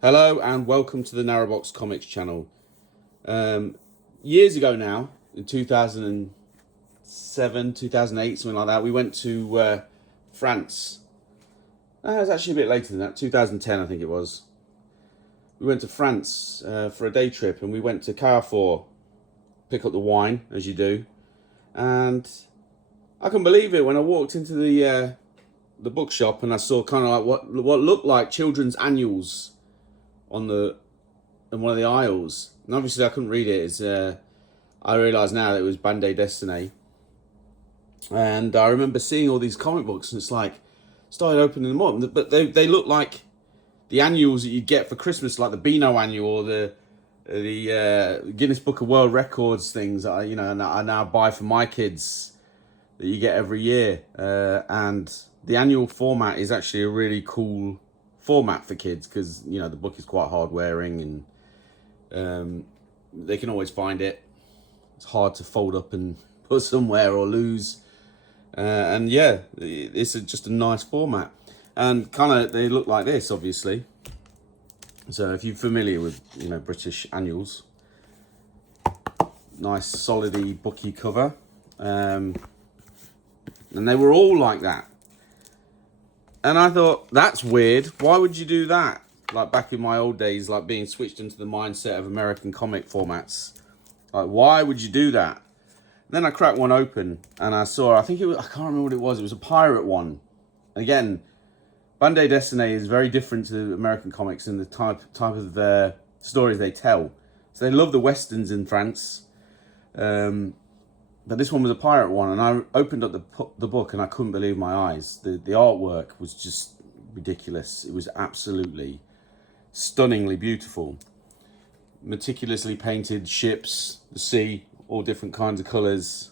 Hello and welcome to the Narrowbox Comics channel. Years ago now, in 2007, 2008, something like that, we went to France. It was actually a bit later than that, 2010 I think it was. We went to France for a day trip, and we went to Carrefour, pick up the wine, as you do. And I couldn't believe it when I walked into the bookshop and I saw kind of like what looked like children's annuals on one of the aisles, and obviously I couldn't read it. I realise now that it was Bande, Dessinée, and I remember seeing all these comic books, and it's like started opening them up, but they look like the annuals that you get for Christmas, like the Beano annual or the Guinness Book of World Records things that I now buy for my kids that you get every year, and the annual format is actually a really cool format for kids because the book is quite hard wearing, and they can always find it. It's hard to fold up and put somewhere or lose, and yeah, it's just a nice format, and kind of they look like this, obviously. So if you're familiar with British annuals, nice solidly booky cover, and they were all like that. And I thought, that's weird. Why would you do that? Like back in my old days, like being switched into the mindset of American comic formats. Like, why would you do that? And then I cracked one open and I saw, I can't remember what it was. It was a pirate one. Again, Bande Dessinée is very different to American comics in the type of stories they tell. So they love the westerns in France. But this one was a pirate one, and I opened up the book and I couldn't believe my eyes. The artwork was just ridiculous. It was absolutely stunningly beautiful. Meticulously painted ships, the sea, all different kinds of colours.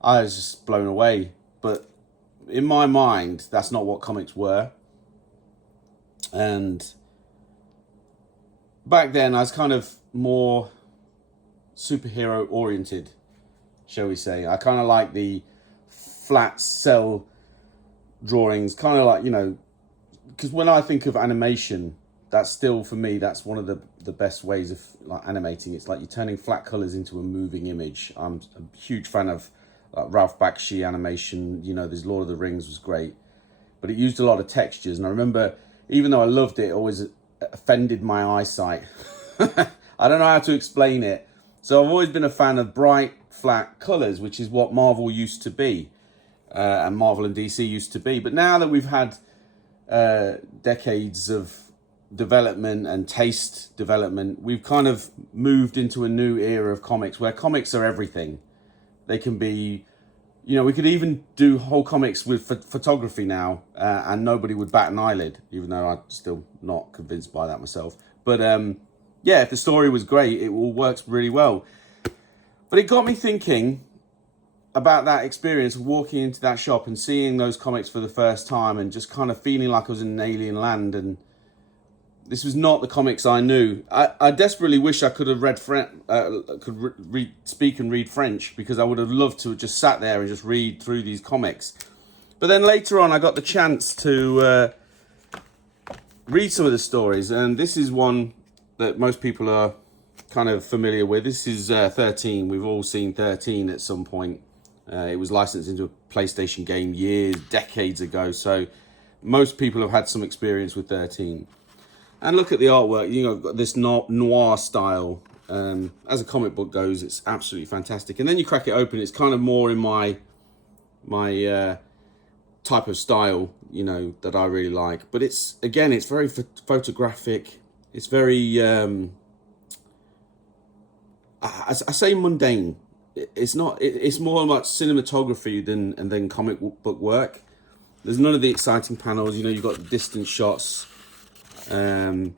I was just blown away. But in my mind, that's not what comics were. And back then, I was kind of more superhero oriented, shall we say. I kind of like the flat cell drawings, kind of like, because when I think of animation, that's still, for me, that's one of the best ways of like animating. It's like you're turning flat colors into a moving image. I'm a huge fan of Ralph Bakshi animation. There's Lord of the Rings was great, but it used a lot of textures. And I remember, even though I loved it, it always offended my eyesight. I don't know how to explain it. So I've always been a fan of bright, flat colours, which is what Marvel used to be, and Marvel and DC used to be. But now that we've had decades of development and taste development, we've kind of moved into a new era of comics where comics are everything. They can be, we could even do whole comics with photography now, and nobody would bat an eyelid, even though I'm still not convinced by that myself. But yeah, if the story was great, it all works really well. But it got me thinking about that experience of walking into that shop and seeing those comics for the first time and just kind of feeling like I was in an alien land. And this was not the comics I knew. I desperately wish I could have speak and read French, because I would have loved to have just sat there and just read through these comics. But then later on, I got the chance to read some of the stories, and this is one that most people are kind of familiar with. This is 13. We've all seen 13 at some point. It was licensed into a PlayStation game decades ago, so most people have had some experience with 13. And look at the artwork, got this noir style. As a comic book goes, it's absolutely fantastic. And then you crack it open, it's kind of more in my type of style, that I really like. But it's very photographic. It's very, I say mundane. It's not. It's more about cinematography than comic book work. There's none of the exciting panels. You've got distant shots. And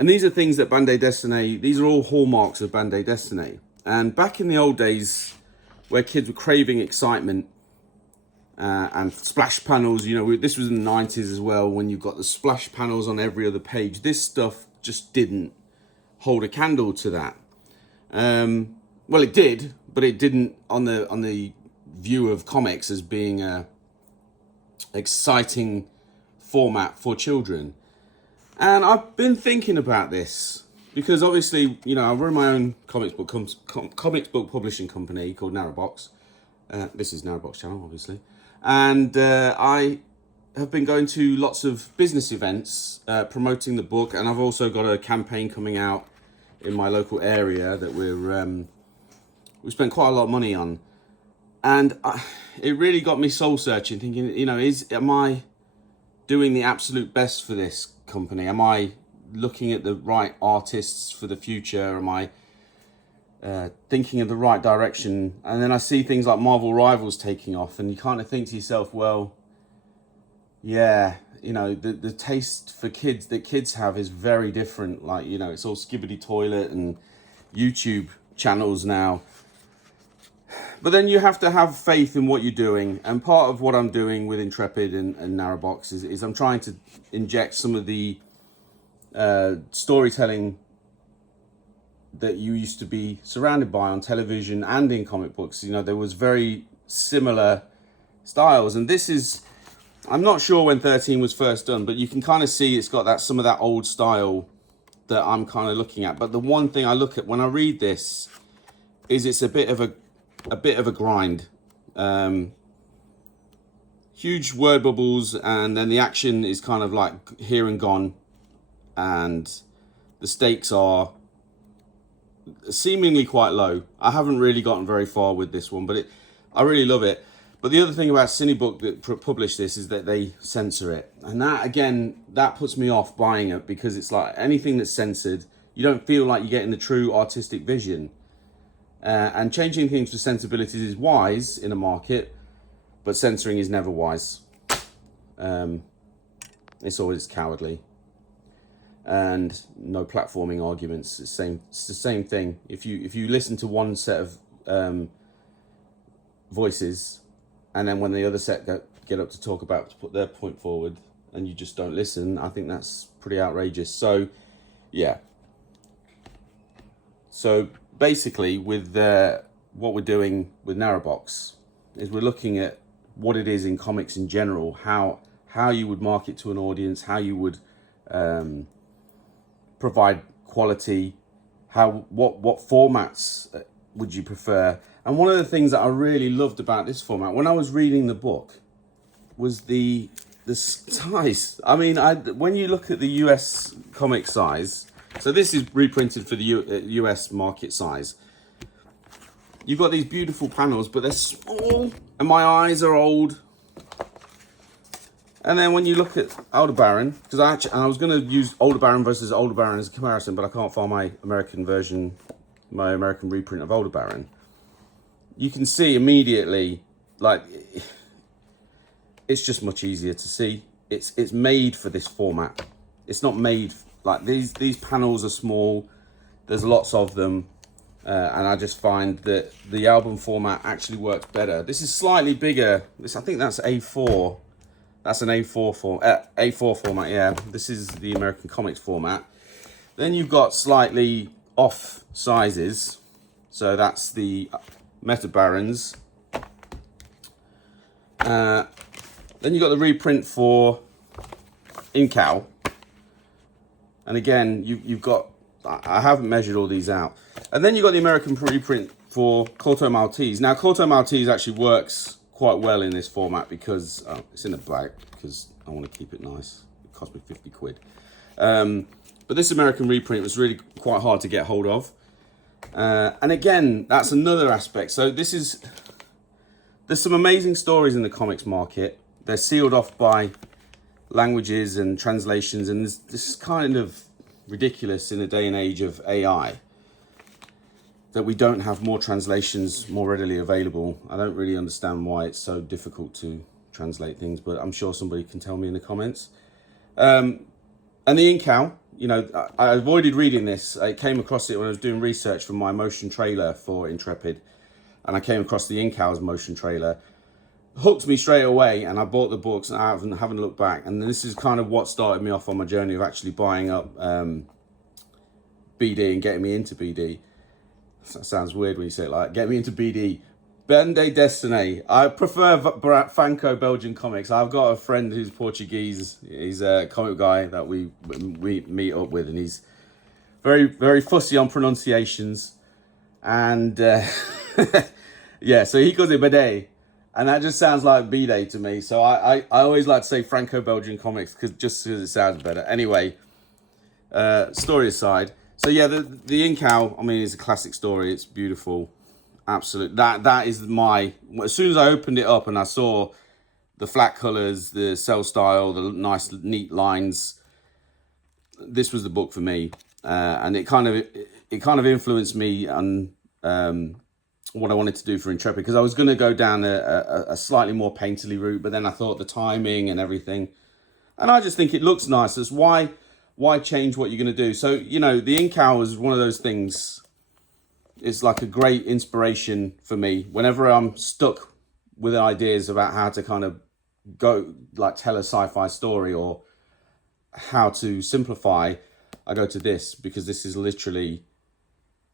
these are things that Bande Dessinée, these are all hallmarks of Bande Dessinée. And back in the old days, where kids were craving excitement and splash panels, this was in the 90s as well, when you've got the splash panels on every other page. This stuff just didn't hold a candle to that. Well, it did, but it didn't on the view of comics as being a exciting format for children. And I've been thinking about this because obviously, you know, I run my own comics book publishing company called Narrowbox. This is Narrowbox channel, obviously. And I have been going to lots of business events promoting the book, and I've also got a campaign coming out in my local area that we spent quite a lot of money on. And it really got me soul searching, thinking, you know, am I doing the absolute best for this company? Am I looking at the right artists for the future? Am I thinking of the right direction? And then I see things like Marvel Rivals taking off, and you kind of think to yourself, well, yeah, you know, the taste for kids that kids have is very different. Like, you know, it's all Skibbity Toilet and YouTube channels now. But then you have to have faith in what you're doing. And part of what I'm doing with Intrepid and Narrowbox is I'm trying to inject some of the storytelling that you used to be surrounded by on television and in comic books. You know, there was very similar styles. And this is, I'm not sure when 13 was first done, but you can kind of see it's got that some of that old style that I'm kind of looking at. But the one thing I look at when I read this is it's a bit of a grind. Huge word bubbles, and then the action is kind of like here and gone, and the stakes are seemingly quite low. I haven't really gotten very far with this one, but I really love it. But the other thing about Cinebook that published this is that they censor it, and that again, that puts me off buying it, because it's like anything that's censored, you don't feel like you're getting the true artistic vision. And changing things for sensibilities is wise in a market, but censoring is never wise. It's always cowardly. And no platforming arguments. It's the same thing. If you listen to one set of voices, and then when the other set get up to put their point forward, and you just don't listen, I think that's pretty outrageous. So, yeah. So basically, with what we're doing with Narrowbox is we're looking at what it is in comics in general, how you would market to an audience, how you would provide quality, what formats would you prefer. And one of the things that I really loved about this format when I was reading the book was the size. I mean, when you look at the US comic size, so this is reprinted for the US market size. You've got these beautiful panels, but they're small, and my eyes are old. And then when you look at Aldebaran, because I was going to use Aldebaran versus Aldebaran as a comparison, but I can't find my American version, my American reprint of Aldebaran. You can see immediately, like, it's just much easier to see. It's made for this format. It's not made, like, these panels are small. There's lots of them. And I just find that the album format actually works better. This is slightly bigger. I think that's A4. That's an A4 format, yeah. This is the American Comics format. Then you've got slightly off sizes. So that's the Meta Barons. Then you've got the reprint for Incal. And again, you've got, I haven't measured all these out. And then you've got the American reprint for Corto Maltese. Now, Corto Maltese actually works quite well in this format because it's in a bag because I want to keep it nice. It cost me 50 quid. But this American reprint was really quite hard to get hold of. And again, that's another aspect. So there's some amazing stories in the comics market. They're sealed off by languages and translations, and this is kind of ridiculous in a day and age of AI that we don't have more translations more readily available. I don't really understand why it's so difficult to translate things, but I'm sure somebody can tell me in the comments. And the Incal, you know, I avoided reading this. I came across it when I was doing research for my motion trailer for Intrepid, and I came across the Incal's motion trailer. Hooked me straight away, and I bought the books and I haven't looked back. And this is kind of what started me off on my journey of actually buying up BD and getting me into BD. That sounds weird when you say it like, get me into BD. Bande Dessinée. I prefer Franco-Belgian comics. I've got a friend who's Portuguese. He's a comic guy that we meet up with, and he's very fussy on pronunciations. And yeah, so he calls it Bande, and that just sounds like B-Day to me. So I always like to say Franco-Belgian comics because it sounds better. Anyway, story aside, so yeah, the Ink Owl, I mean, it's a classic story. It's beautiful. Absolutely. That is my, as soon as I opened it up and I saw the flat colors, the cell style, the nice neat lines, this was the book for me. And it kind of influenced me on what I wanted to do for Intrepid, because I was going to go down a slightly more painterly route, but then I thought the timing and everything, and I just think it looks nice. It's why change what you're going to do? So, you know, the Ink Owl is one of those things. It's like a great inspiration for me whenever I'm stuck with ideas about how to kind of go, like, tell a sci-fi story or how to simplify. I go to this because this is literally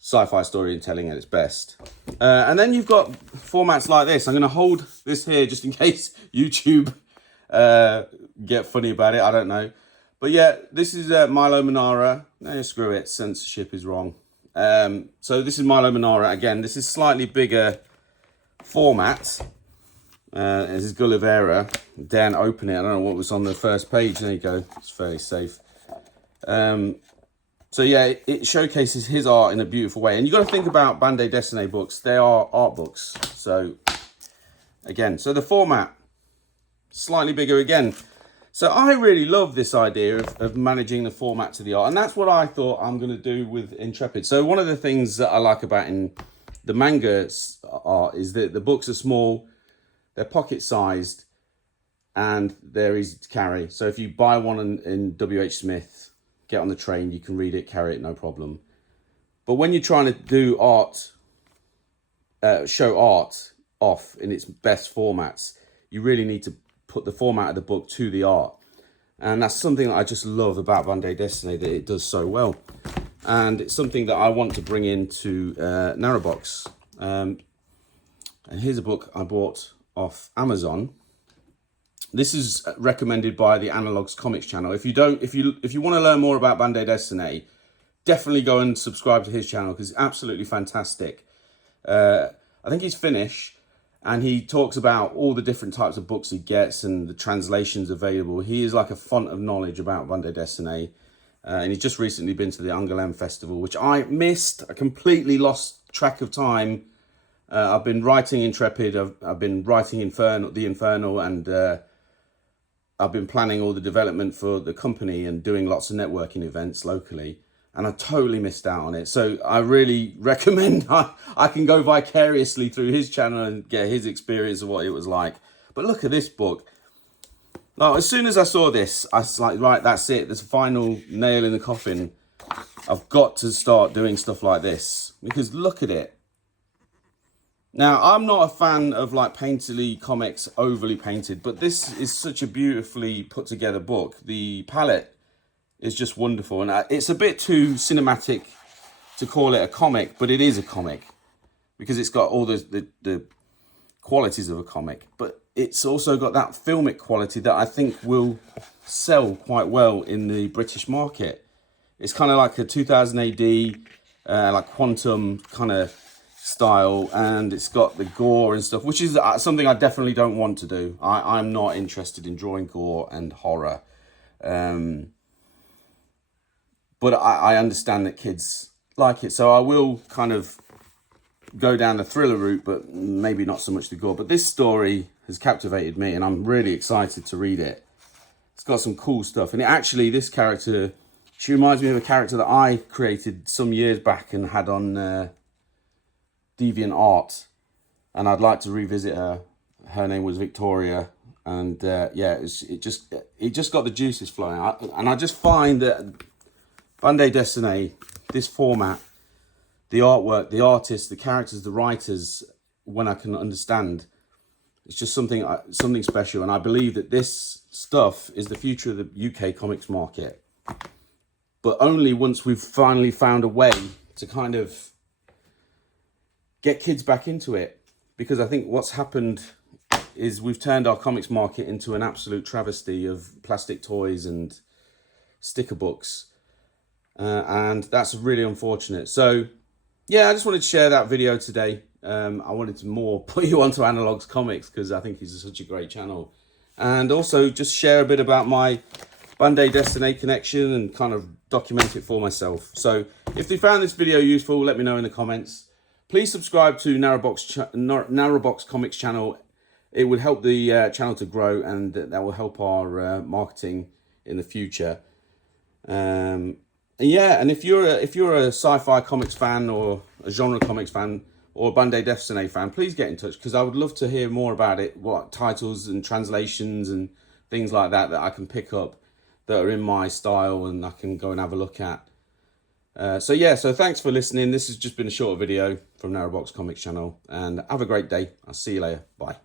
sci-fi storytelling at its best. And then you've got formats like this. I'm going to hold this here just in case YouTube get funny about it. I don't know. But yeah, this is Milo Manara. No, screw it. Censorship is wrong. So this is Milo Manara. Again, this is slightly bigger format. This is Gullivera. Dan, open it. I don't know what was on the first page. There you go. It's fairly safe. So yeah, it showcases his art in a beautiful way. And you've got to think about Bande Dessinée books. They are art books. So again, so the format, slightly bigger again. So I really love this idea of managing the format to the art. And that's what I thought I'm going to do with Intrepid. So one of the things that I like about in the manga art is that the books are small, they're pocket-sized, and they're easy to carry. So if you buy one in W.H. Smith, get on the train, you can read it, carry it, no problem. But when you're trying to do art, show art off in its best formats, you really need to put the format of the book to the art. And that's something that I just love about Bande Dessinée, that it does so well. And it's something that I want to bring into Narrowbox. And here's a book I bought off Amazon. This is recommended by the Analogues Comics channel. If you want to learn more about Bande Dessinée, definitely go and subscribe to his channel because it's absolutely fantastic. I think he's Finnish, and he talks about all the different types of books he gets and the translations available. He is like a font of knowledge about Bande Dessinée. And he's just recently been to the Angoulême Festival, which I missed. I completely lost track of time. I've been writing Intrepid, I've been writing The Infernal, and I've been planning all the development for the company and doing lots of networking events locally. And I totally missed out on it. So I really recommend I can go vicariously through his channel and get his experience of what it was like. But look at this book. Now, as soon as I saw this, I was like, right, that's it. There's a final nail in the coffin. I've got to start doing stuff like this because look at it. Now, I'm not a fan of like painterly comics, overly painted, but this is such a beautifully put together book. The palette is just wonderful, and it's a bit too cinematic to call it a comic, but it is a comic because it's got all the qualities of a comic, but it's also got that filmic quality that I think will sell quite well in the British market. It's kind of like a 2000 AD, like quantum kind of style, and it's got the gore and stuff, which is something I definitely don't want to do. I'm not interested in drawing gore and horror. But I understand that kids like it, so I will kind of go down the thriller route, but maybe not so much the gore. But this story has captivated me, and I'm really excited to read it. It's got some cool stuff. And actually, this character, she reminds me of a character that I created some years back and had on DeviantArt. And I'd like to revisit her. Her name was Victoria. And yeah, it just got the juices flowing. And I just find that Bande Dessinée, this format, the artwork, the artists, the characters, the writers, when I can understand, it's just something special. And I believe that this stuff is the future of the UK comics market. But only once we've finally found a way to kind of get kids back into it. because I think what's happened is we've turned our comics market into an absolute travesty of plastic toys and sticker books. And that's really unfortunate. So yeah, I just wanted to share that video today. I wanted to more put you onto Analog's Comics because I think he's such a great channel. And also just share a bit about my Bande Dessinée connection and kind of document it for myself. So if you found this video useful, let me know in the comments. Please subscribe to Narrowbox Comics channel. It would help the channel to grow, and that will help our marketing in the future. Yeah, and if you're a sci-fi comics fan or a genre comics fan or a Bande Dessinée fan, please get in touch because I would love to hear more about it, what titles and translations and things like that I can pick up that are in my style and I can go and have a look at. So yeah, so thanks for listening. This has just been a short video from Narrowbox Comics channel, and have a great day. I'll see you later. Bye.